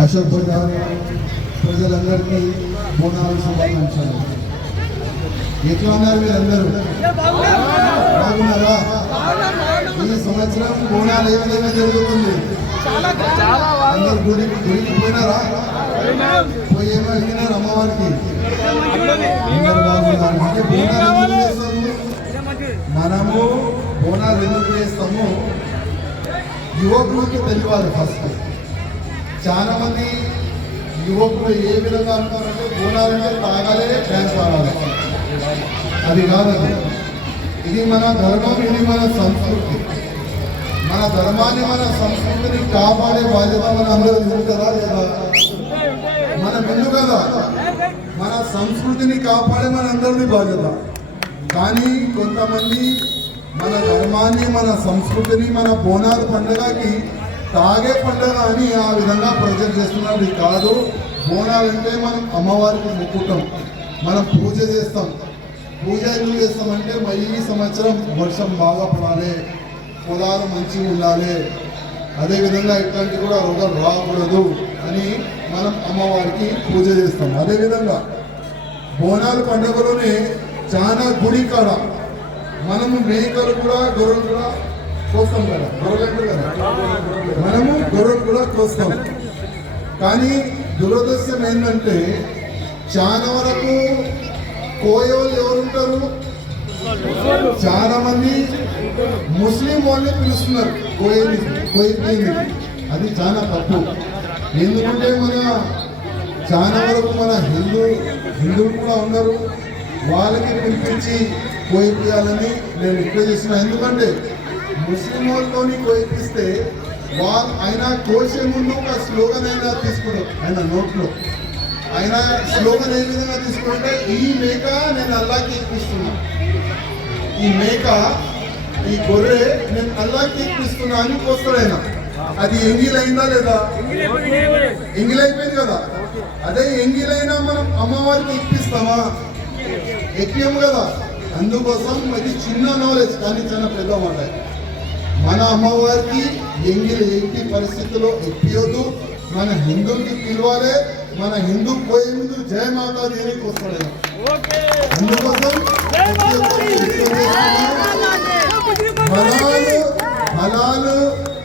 అశోక్ బజార్ ప్రజలందరికీ బోనాల శుభాకాంక్షలు. ఎట్లా ఉన్నారు మీరందరూ? బాగున్నారా? ఈ సంవత్సరం బోనాలు ఏ విధంగా జరుగుతుంది? అందరు గుడికి పోయినారా? పోయి ఏమో అడిగినారు అమ్మవారికి? అందరు బాగున్నారు. అంటే బోనాలు ఎందుకు చేస్తాము? మనము బోనాలు ఎందుకు చేస్తాము? యువకులకి తెలియాలి. ఫస్ట్ చాలా మంది యువకులు ఏ విధంగా అంటారంటే బోనాలంటే తాగాలే, డ్యాన్స్ ఆడాలి. అది కాదండి. ఇది మన ధర్మం, ఇది మన సంస్కృతి. మన ధర్మాన్ని, మన సంస్కృతిని కాపాడే బాధ్యత మన అందరూ ఉంది కదా లేదా? మనం ఎందుకు కదా మన సంస్కృతిని కాపాడే మన అందరినీ బాధ్యత. కానీ కొంతమంది మన ధర్మాన్ని, మన సంస్కృతిని, మన బోనాల పండుగకి తాగే పండుగ అని ఆ విధంగా ప్రజెంట్ చేస్తున్నది కాదు. బోనాలంటే మనం అమ్మవారికి మొక్కుతాం, మనం పూజ చేస్తాం. పూజ ఎందుకు చేస్తామంటే ఈ సంవత్సరం వర్షం బాగా పడాలి, పొలాలు మంచిగా ఉండాలి, అదేవిధంగా ఇట్లాంటి కూడా రోగాలు రాకూడదు అని మనం అమ్మవారికి పూజ చేస్తాం. అదేవిధంగా బోనాల పండుగలోనే చాలా గుడి కాడ మనము మేకలు కూడా, గొర్రెలు కూడా కోస్తాం కదా. గొర్రెలు కదా, మనము గొర్రెలు కూడా కోస్తాం. కానీ దురదృష్టం ఏంటంటే చాలా వరకు కోయోళ్ళు ఎవరుంటారు? చాలా మంది ముస్లిం వాళ్ళని పిలుస్తున్నారు కోయిని. అది చాలా తప్పు. ఎందుకంటే మన చాలా వరకు మన హిందువులు కూడా ఉన్నారు, వాళ్ళకి పిలిపించి కోయిపియాలని నేను రిక్వెస్ట్ చేస్తున్నాను. ఎందుకంటే ముస్లిం వాళ్ళతోని కోయిపిస్తే ఆయన కోసే ముందు ఒక స్లోగన్ అయినా తీసుకున్నారు. ఆయన నోట్లో ఆయన స్లోగన్ ఏ విధంగా తీసుకుంటే, ఈ మేక నేను అల్లాకి ఎక్కిస్తున్నా, ఈ మేక, ఈ గొర్రె నేను అల్లాకి ఎక్కిస్తున్నా అని కోస్తాడు ఆయన. అది ఎంగిలైందా లేదా? ఎంగిలైపోయింది కదా. అదే ఎంగిలైనా మనం అమ్మవారికి ఎక్కిస్తామా? ఎక్కియము కదా. అందుకోసం అది చిన్న నాలెడ్జ్ కానీ చాలా పెద్ద మాట. మన అమ్మవారికి ఎంగిలి ఎట్టి పరిస్థితుల్లో ఎక్కియొద్దు. మన హిందువులకి పిలవాలి. మన హిందూ పోయే ముందు జయ మాతాజీ అని వస్తాడు. అందుకోసం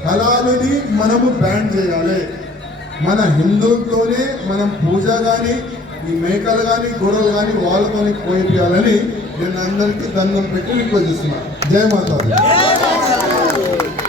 హలాలుని మనము బ్యాన్ చేయాలి. మన హిందువులతోనే మనం పూజ కానీ, ఈ మేకలు కానీ, గొర్రెలు కానీ వాళ్ళతోనే కోయిపియాలని నేను అందరికీ దండం పెట్టి రిక్వెస్ట్ చేస్తున్నాను. జయ మాతాజీ.